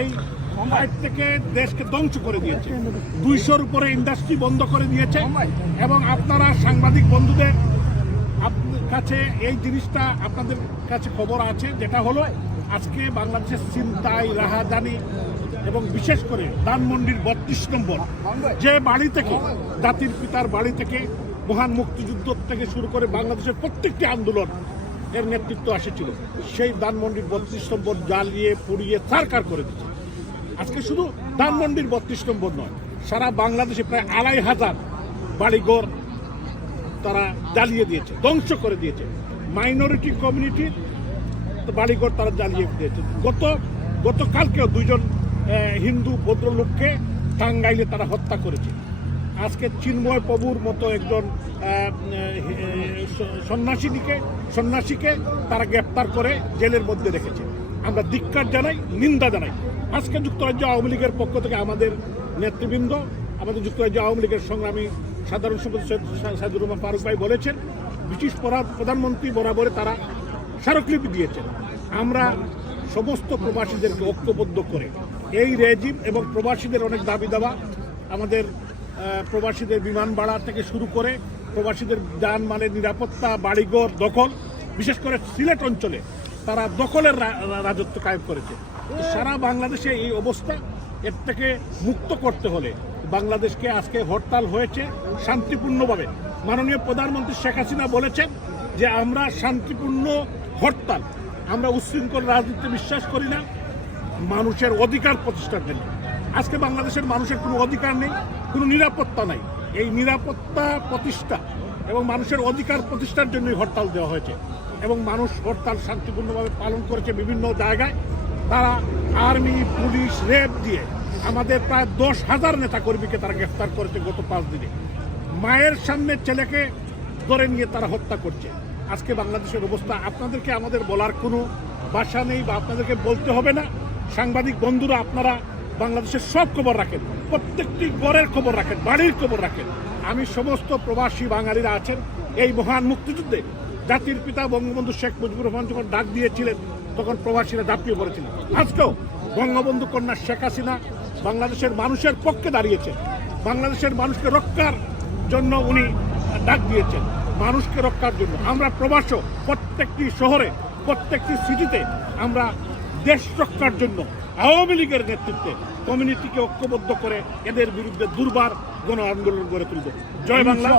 এই ফাইট থেকে দেশকে ধ্বংস করে দিয়েছে। 200-র উপরে ইন্ডাস্ট্রি বন্ধ করে দিয়েছে। এবং আপনারা সাংবাদিক বন্ধুদের কাছে এই জিনিসটা আপনাদের কাছে খবর আছে, যেটা হলো আজকে বাংলাদেশের ছিনতাই, রাহাজানি এবং বিশেষ করে ধানমন্ডির 32 নম্বর যে বাড়ি থেকে, জাতির পিতার বাড়ি থেকে মহান মুক্তিযুদ্ধ থেকে শুরু করে বাংলাদেশের প্রত্যেকটি আন্দোলন এর নেতৃত্ব আসেছিল, সেই ধানমন্ডির 32 নম্বর জ্বালিয়ে পুড়িয়ে ছারখার করে দিচ্ছে। আজকে শুধু ধানমন্ডির 32 নম্বর নয়, সারা বাংলাদেশে প্রায় 2500 বাড়িঘর তারা জ্বালিয়ে দিয়েছে, ধ্বংস করে দিয়েছে। মাইনরিটি কমিউনিটির বাড়িঘর তারা জ্বালিয়ে দিয়েছে। গতকালকেও 2জন হিন্দু ভদ্রলোককে টাঙ্গাইলে তারা হত্যা করেছে। আজকে চিন্ময় প্রভুর মতো একজন সন্ন্যাসীকে তারা গ্রেপ্তার করে জেলের মধ্যে রেখেছে। আমরা ধিক্কার জানাই, নিন্দা জানাই। আজকে যুক্তরাজ্য আওয়ামী লীগের পক্ষ থেকে আমাদের নেতৃবৃন্দ, আমাদের যুক্তরাজ্য আওয়ামী লীগের সংগ্রামী সাধারণ সম্পাদক সাইদুর রহমান ফারুক ভাই বলেছেন, ব্রিটিশ প্রধানমন্ত্রী বরাবরে তারা স্মারকলিপি দিয়েছেন। আমরা সমস্ত প্রবাসীদেরকে ঐক্যবদ্ধ করে এই রেজিম এবং প্রবাসীদের অনেক দাবি দাবা, আমাদের প্রবাসীদের বিমান ভাড়া থেকে শুরু করে প্রবাসীদের যানমালের নিরাপত্তা, বাড়িঘর দখল, বিশেষ করে সিলেট অঞ্চলে তারা দখলের রাজত্ব কায়েম করেছে। সারা বাংলাদেশে এই অবস্থা, এর থেকে মুক্ত করতে হলে বাংলাদেশকে আজকে হরতাল হয়েছে শান্তিপূর্ণভাবে। মাননীয় প্রধানমন্ত্রী শেখ হাসিনা বলেছেন যে আমরা শান্তিপূর্ণ হরতাল, আমরা উচ্ছৃঙ্খল রাজনীতিতে বিশ্বাস করি না, মানুষের অধিকার প্রতিষ্ঠার জন্য। আজকে বাংলাদেশের মানুষের কোনো অধিকার নেই, কোনো নিরাপত্তা নাই। এই নিরাপত্তা প্রতিষ্ঠা এবং মানুষের অধিকার প্রতিষ্ঠার জন্যই হরতাল দেওয়া হয়েছে এবং মানুষ হরতাল শান্তিপূর্ণভাবে পালন করেছে। বিভিন্ন জায়গায় তারা আর্মি, পুলিশ, র্যাব দিয়ে আমাদের প্রায় 10,000 নেতাকর্মীকে তারা গ্রেফতার করেছে গত 5 দিনে। মায়ের সামনে ছেলেকে ধরে নিয়ে তারা হত্যা করছে। আজকে বাংলাদেশের অবস্থা আপনাদেরকে আমাদের বলার কোনো ভাষা নেই বা আপনাদেরকে বলতে হবে না। সাংবাদিক বন্ধুরা, আপনারা বাংলাদেশের সব খবর রাখেন, প্রত্যেকটি ঘরের খবর রাখেন, বাড়ির খবর রাখেন। আমি সমস্ত প্রবাসী বাঙালিরা আছেন এই মহান মুক্তিযুদ্ধে জাতির পিতা বঙ্গবন্ধু শেখ মুজিবুর রহমান যখন ডাক দিয়েছিলেন তখন প্রবাসীরা ঝাঁপিয়ে পড়েছিলেন। আজকেও বঙ্গবন্ধু কন্যা শেখ হাসিনা বাংলাদেশের মানুষের পক্ষে দাঁড়িয়েছেন, বাংলাদেশের মানুষকে রক্ষার জন্য উনি ডাক দিয়েছেন, মানুষকে রক্ষার জন্য। আমরা প্রবাসও প্রত্যেকটি শহরে, প্রত্যেকটি সিটিতে আমরা দেশ রক্ষার জন্য আওয়ামী লীগের নেতৃত্বে কমিউনিটিকে ঐক্যবদ্ধ করে এদের বিরুদ্ধে দুর্বার গণ আন্দোলন গড়ে তুলব। জয় বাংলা।